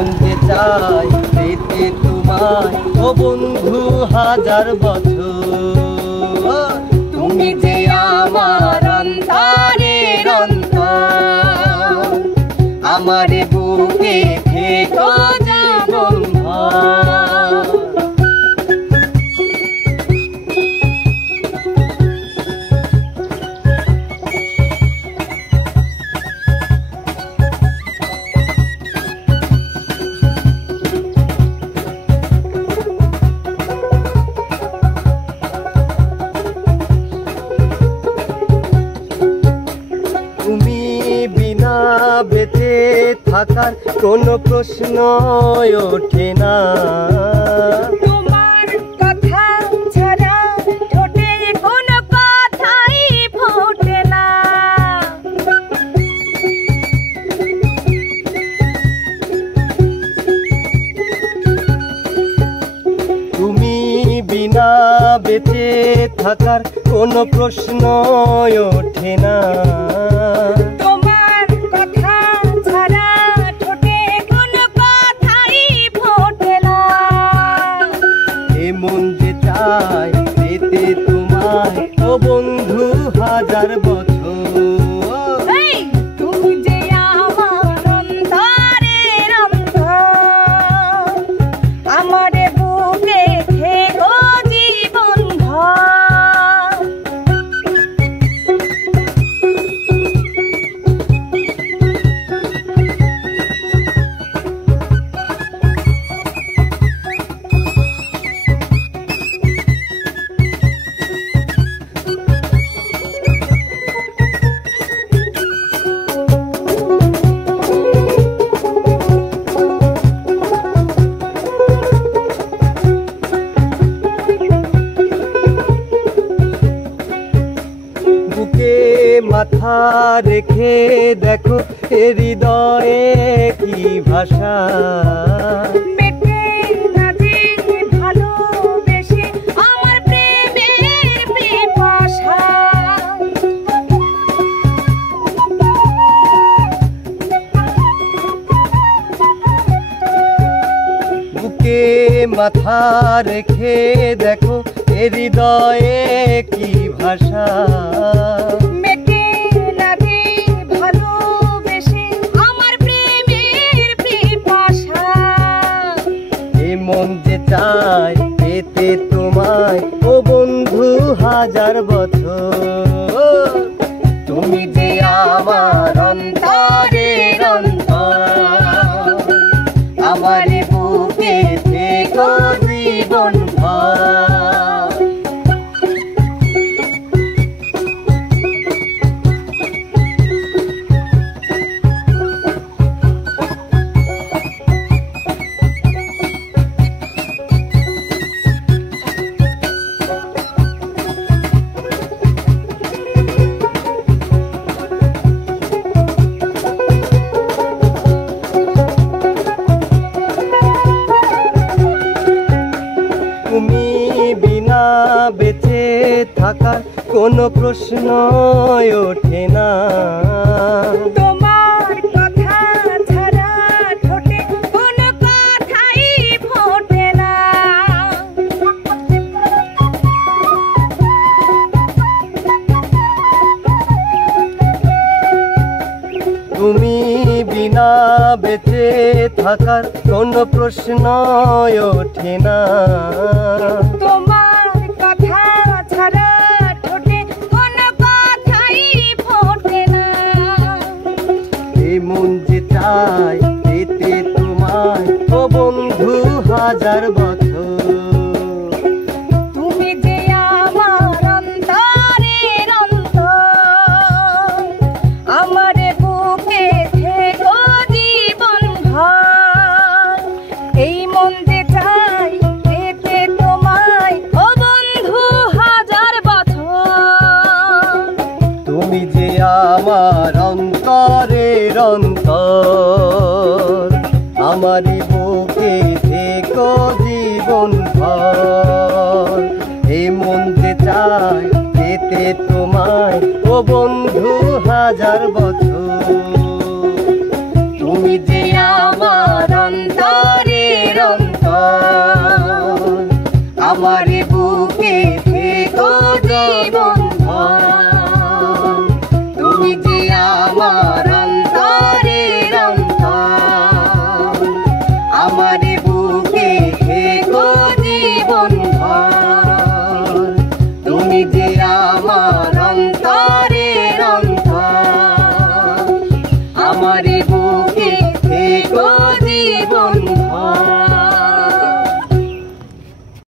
মন যে চাই পেতে তোমায় ও বন্ধু হাজার বছর। তুমি যে আমার অন্তরের অন্তর, আমার বুকে থেকো জীবন ভর। বেঁচে থাকার কোনো প্রশ্ন ওঠে না, তোমার কথা ছাড়া ঠোঁটে কোনো কথাই ফোটে না। তুমি বিনা বেঁচে থাকার কোনো প্রশ্ন ওঠে না। মন যে চাই পেতে তোমায় ও বন্ধু হাজার বছর। তুমি যে আমার অন্তরের অন্তর, আমার বুকে থেকো জীবন ভর। মাথা রেখে দেখো এ হৃদয়ে কি ভাষা, মেটে না যে ভালোবেসে আমার প্রেমের পিপাসা। বুকে মাথা রেখে দেখো এ হৃদয়ে কি ভাষা, মেটে না যে ভালোবেসে আমার প্রেমের পিপাসা। এ মন যে চাই পেতে তোমায় ও বন্ধু হাজার বছর। তুমি যে আমার অন্তরের অন্তর, আমার বুকে থেকো জীবন ভর। তুমি বিনা বেঁচে থাকার কোনো প্রশ্ন ওঠে না। তোমার কথা ছাড়া ঠোঁটে কোনো কথাই ফোটে না। তুমি বিনা বেঁচে থাকার কোনো প্রশ্ন ওঠে না। তোমার কথা ছাড়া ঠোঁটে কোনো কথাই ফোটে না। এই মন যে চাই পেতে তোমায় ও বন্ধু হাজার বছর। তুমি যে আমার অন্তরের অন্তর, আমার বুকে থেকো জীবন ভর। এই মন যে চাই পেতে তোমায় ও বন্ধু হাজার বছর। তুমি যে আমার অন্তরের অন্তর, আমার বুকে থেকো জীবন ভর। এই মন যে চাই পেতে তোমায় ও বন্ধু হাজার বছর।